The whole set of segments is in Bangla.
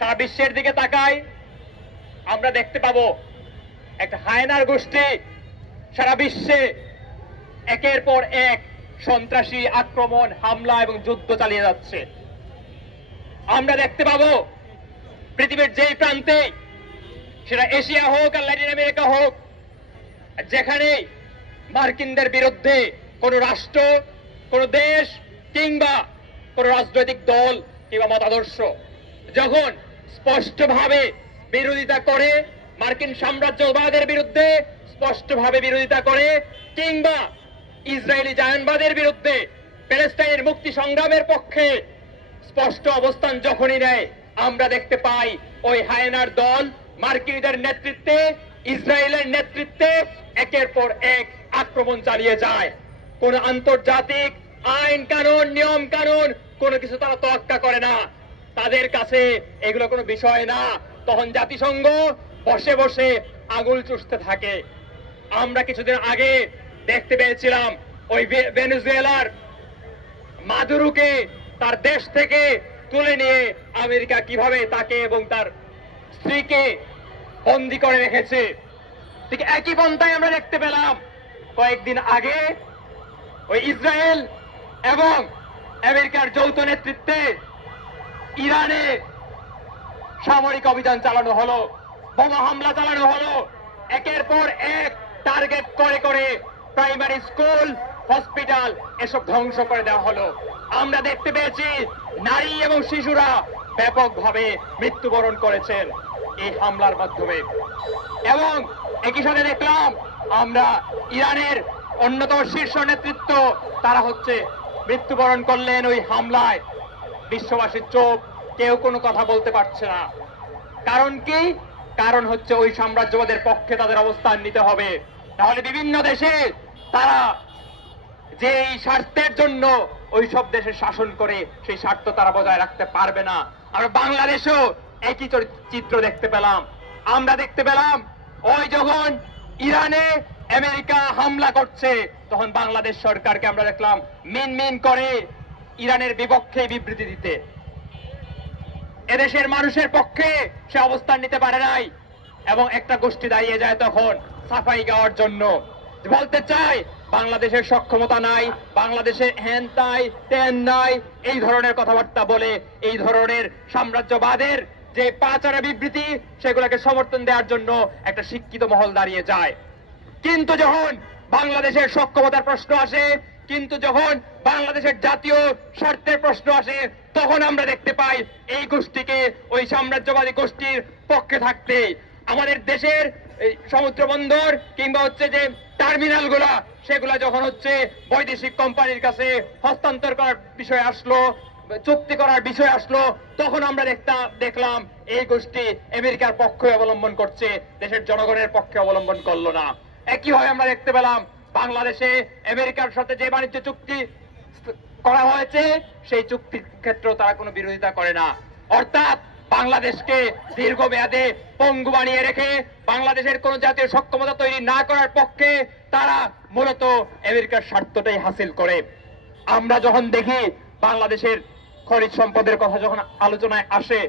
সারা বিশ্বের দিকে তাকাই, আমরা দেখতে পাবো একটা হায়নার গোষ্ঠী সারা বিশ্বে একের পর এক সন্ত্রাসী আক্রমণ, হামলা এবং যুদ্ধ চালিয়ে যাচ্ছে। আমরা দেখতে পাবো পৃথিবীর যেই প্রান্তে, সেটা এশিয়া হোক আর ল্যাটিন আমেরিকা হোক, যেখানে মার্কিনদের বিরুদ্ধে কোন রাষ্ট্র, কোন দেশ কিংবা কোন রাজনৈতিক দল কিংবা মতাদর্শ যখন স্পষ্টভাবে বিরোধিতা করে, মার্কিন সাম্রাজ্যবাদের বিরুদ্ধে স্পষ্টভাবে বিরোধিতা করে, কিংবা ইসরায়েলি জায়নবাদের বিরুদ্ধে, প্যালেস্টাইনের মুক্তি সংগ্রামের পক্ষে স্পষ্ট অবস্থান যখনই নেয়, আমরা দেখতে পাই ওই হায়নার দল মার্কিনীদের নেতৃত্বে, ইসরায়েলের নেতৃত্বে একের পর এক আক্রমণ চালিয়ে যায়। কোন আন্তর্জাতিক আইন কানুন, নিয়ম কানুন কোনো কিছু তারা তোয়াক্কা করে না। তাদের কাছে এগুলো কোনো বিষয় না। তখন জাতিসংঘ বসে বসে আঙুল চুষতে থাকে। আমরা কিছুদিন আগে দেখতে পেয়েছিলাম ওই ভেনেজুয়েলার মাদুরোকে তার দেশ থেকে তুলে নিয়ে আমেরিকা কিভাবে তাকে এবং তার স্ত্রীকে বন্দী করে রেখেছে। ঠিক একই পন্থায় আমরা দেখতে পেলাম কয়েকদিন আগে ওই ইসরায়েল এবং আমেরিকার যৌথ নেতৃত্বে ইরানে সামরিক অভিযান চালানো হলো, বোমা হামলা চালানো হলো, একের পর এক টার্গেট করে করে প্রাইমারি স্কুল, হসপিটাল এসব ধ্বংস করে দেওয়া হলো। আমরা দেখতে পেয়েছি নারী এবং শিশুরা ব্যাপকভাবে মৃত্যুবরণ করেছেন এই হামলার মাধ্যমে। এবং একই সাথে দেখলাম আমরা ইরানের অন্যতম শীর্ষ নেতৃত্ব তারা মৃত্যুবরণ করলেন ওই হামলায়। বিশ্ববাসীর চোখ, কেউ কোনো কথা বলতে পারছে না। কারণ কি? কারণ ওই সাম্রাজ্যবাদের পক্ষে তাদের অবস্থান নিতে হবে। তাহলে বিভিন্ন দেশে তারা যে স্বার্থের জন্য ওই সব দেশে শাসন করে, সেই স্বার্থ তারা বজায় রাখতে পারবে না। আমরা বাংলাদেশেও একই চিত্র দেখতে পেলাম। আমরা দেখতে পেলাম ওই যখন ইরানে আমেরিকা হামলা করছে, তখন বাংলাদেশ সরকারকে আমরা দেখলাম মিন করে ইরানের বিপক্ষে বিবৃতি দিতে। এদেশের মানুষের পক্ষে সে অবস্থান নিতে পারে নাই, এবং একটা গোষ্ঠী দাঁড়িয়ে যায় তখন সাফাই গাওয়ার জন্য, বলতে চায় বাংলাদেশের সক্ষমতা নাই, বাংলাদেশে হ্যান তাই তেন নাই, এই ধরনের কথাবার্তা বলে এই ধরনের সাম্রাজ্যবাদের যে পাচারা বিবৃতি, সেগুলোকে সমর্থন দেওয়ার জন্য একটা শিক্ষিত মহল দাঁড়িয়ে যায়। কিন্তু যখন বাংলাদেশের সক্ষমতার প্রশ্ন আসে, কিন্তু যখন বাংলাদেশের জাতীয় স্বার্থের প্রশ্ন আসে, তখন আমরা দেখতে পাই এই গোষ্ঠীকে, ওই সাম্রাজ্যবাদী গোষ্ঠীর পক্ষে থাকতে। আমাদের দেশের সমুদ্র বন্দর কিংবা যে টার্মিনাল গুলা, সেগুলা যখন বৈদেশিক কোম্পানির কাছে হস্তান্তর করার বিষয় আসলো, চুক্তি করার বিষয় আসলো, তখন আমরা দেখলাম এই গোষ্ঠী আমেরিকার পক্ষে অবলম্বন করছে, দেশের জনগণের পক্ষে অবলম্বন করলো না। একইভাবে আমরা দেখতে পেলাম বাংলাদেশে আমেরিকার সাথে যে বাণিজ্য চুক্তি করা হয়েছে, সেই চুক্তির ক্ষেত্রেও তারা কোনো বিরোধিতা করে না। অর্থাৎ বাংলাদেশকে দীর্ঘমেয়াদে পঙ্গু বানিয়ে রেখে বাংলাদেশের কোন জাতীয় সক্ষমতা তৈরি না করার পক্ষে তারা মূলত আমেরিকার স্বার্থটাই হাসিল করে। আমরা যখন দেখি বাংলাদেশের খনিজ সম্পদের কথা যখন আলোচনায় আসে,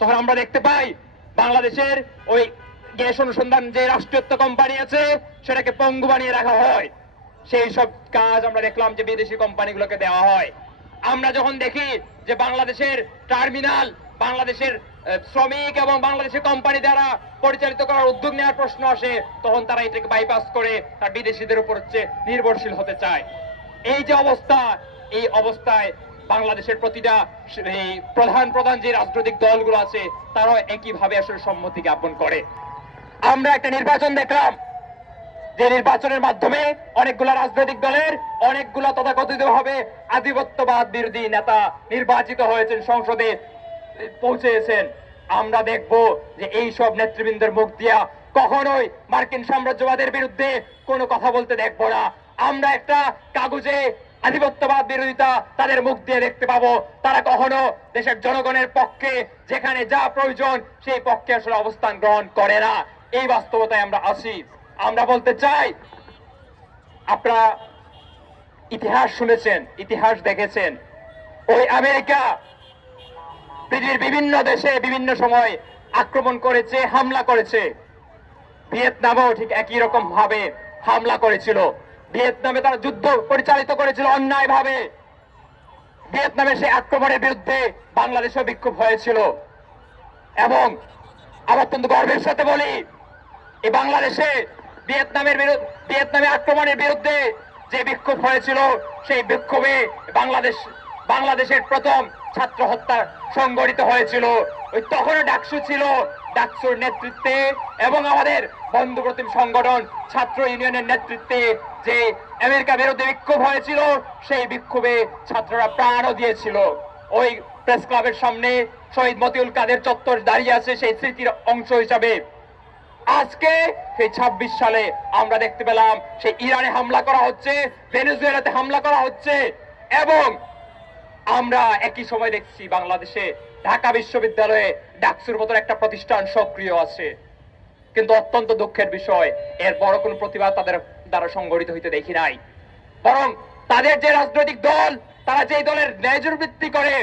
তখন আমরা দেখতে পাই বাংলাদেশের ওই গ্যাস অনুসন্ধান যে রাষ্ট্রীয়ত্ব কোম্পানি আছে, সেটাকে পঙ্গু বানিয়ে রাখা হয়। সেই সব কাজ আমরা দেখলাম যে বিদেশি কোম্পানিগুলোকে দেওয়া হয়। আমরা যখন দেখি যে বাংলাদেশের টার্মিনাল, বাংলাদেশের শ্রমিক এবং বাংলাদেশের কোম্পানি দ্বারা পরিচালিত করার উদ্যোগ নেওয়ার প্রশ্ন আসে, তখন তারা এটাকে বাইপাস করে তার বিদেশিদের উপর নির্ভরশীল হতে চায়। এই যে অবস্থা, এই অবস্থায় বাংলাদেশের প্রতিটা প্রধান যে রাজনৈতিক দলগুলো আছে, তারাও একইভাবে আসলে সম্মতি জ্ঞাপন করে। আমরা একটা নির্বাচন দেখলাম, যে নির্বাচনের মাধ্যমে অনেকগুলা রাজনৈতিক দলের অনেকগুলা তথাকথিত ভাবে আধিপত্যবাদ বিরোধী নেতা নির্বাচিত হয়েছেন, সংসদে পৌঁছেছেন। আমরা দেখব যে এই সব নেতৃবৃন্দের মুখ দিয়া কখনোই মার্কিন সাম্রাজ্যবাদের বিরুদ্ধে কোনো কথা বলতে দেখব না। আমরা একটা কাগজে আধিপত্যবাদ বিরোধিতা তাদের মুখ দিয়ে দেখতে পাবো। তারা কখনো দেশের জনগণের পক্ষে, যেখানে যা প্রয়োজন সেই পক্ষে আসলে অবস্থান গ্রহণ করে না। এই বাস্তবতায় আমরা আছি। আমরা বলতে চাই, আপনারা ইতিহাস শুনেছেন, ইতিহাস দেখেছেন, ওই আমেরিকা পৃথিবীর বিভিন্ন দেশে বিভিন্ন সময় আক্রমণ করেছে, হামলা করেছে। ভিয়েতনামেও ঠিক একই রকম ভাবে হামলা করেছিল। ভিয়েতনামে তারা যুদ্ধ পরিচালিত করেছিল অন্যায়ভাবে। ভিয়েতনামের সেই আক্রমণের বিরুদ্ধে বাংলাদেশেও বিক্ষোভ হয়েছিল। এবং আমি অত্যন্ত গর্বের সাথে বলি, এই বাংলাদেশে ভিয়েতনামে আক্রমণের বিরুদ্ধে যে বিক্ষোভ হয়েছিল, সেই বিক্ষোভে বাংলাদেশের প্রথম ছাত্র হত্যা সংগঠিত হয়েছিল। ওই তখনও ডাকসু ছিল, ডাকসুর নেতৃত্বে এবং আমাদের বন্ধুপ্রতিম সংগঠন ছাত্র ইউনিয়নের নেতৃত্বে যে আমেরিকা বিরুদ্ধে বিক্ষোভ হয়েছিল, সেই বিক্ষোভে ছাত্ররা প্রাণও দিয়েছিল। ওই প্রেস ক্লাবের সামনে শহীদ মতিউল কাদের চত্বর দাঁড়িয়ে আছে সেই স্মৃতির অংশ হিসাবে। আজকে সেই 26 সালে আমরা দেখতে পেলাম সেই ইরানে হামলা করা হচ্ছে, ভেনেজুয়েলাতে হামলা করা হচ্ছে, এবং আমরা একই সময় দেখছি বাংলাদেশে ঢাকা বিশ্ববিদ্যালয়ে ডাকসুর মতো একটা প্রতিষ্ঠান সক্রিয় আছে। কিন্তু অত্যন্ত দুঃখের বিষয়, এর বড় কোনো প্রতিবাদ তাদের দ্বারা সংগঠিত হইতে দেখি নাই। বরং তাদের যে রাজনৈতিক দল, তারা যেই দলের ন্যায্য ভিত্তি করে,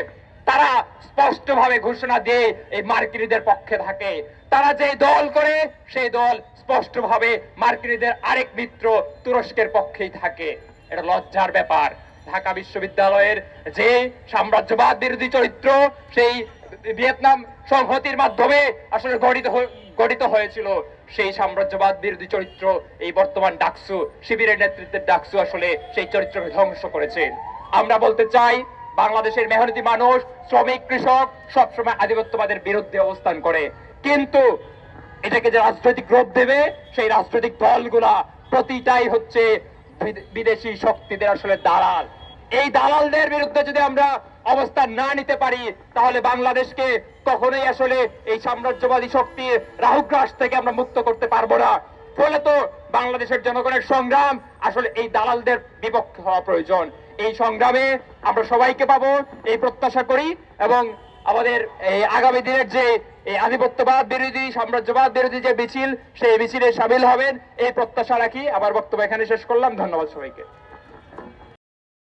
তারা স্পষ্টভাবে ঘোষণা দিয়ে এই মার্কিনীদের পক্ষে থাকে। তারা যেই দল করে, সেই দল স্পষ্টভাবে মার্কিনীদের আরেক মিত্র তুরস্কের পক্ষেই থাকে। এটা লজ্জার ব্যাপার। ঢাকা বিশ্ববিদ্যালয়ের যে সাম্রাজ্যবাদ বিরোধী চরিত্র, সেই ভিয়েতনাম সংহতির মাধ্যমে আসলে গঠিত হয়েছিল, সেই সাম্রাজ্যবাদ বিরোধী চরিত্র এই বর্তমান ডাকসু শিবিরের নেতৃত্বের ডাকসু আসলে সেই চরিত্রকে ধ্বংস করেছে। আমরা বলতে চাই, বাংলাদেশের মেহনতি মানুষ, শ্রমিক, কৃষক সবসময় আধিপত্যবাদের বিরুদ্ধে অবস্থান করে, কিন্তু এটাকে যে রাজনৈতিক রূপ দেবে, সেই রাজনৈতিক দলগুলা প্রতিটাই হচ্ছে বিদেশি শক্তিদের আসলে দালাল। এই দালালদের বিরুদ্ধে যদি আমরা অবস্থান না নিতে পারি, তাহলে বাংলাদেশকে কখনোই আসলে এই সাম্রাজ্যবাদী শক্তির রাহুগ্রাস থেকে আমরা মুক্ত করতে পারবো না। ফলে তো বাংলাদেশের জনগণের সংগ্রাম আসলে এই দালালদের বিপক্ষে হওয়া প্রয়োজন। এই সংগ্রামে আমরা সবাইকে পাবো এই প্রত্যাশা করি, এবং আমাদের এই আগামী দিনের যে এই আধিপত্যবাদ বিরোধী, সাম্রাজ্যবাদ বিরোধী যে মিছিল, সেই মিছিলে সামিল হবেন এই প্রত্যাশা রাখি। আমার বক্তব্য এখানে শেষ করলাম। ধন্যবাদ সবাইকে।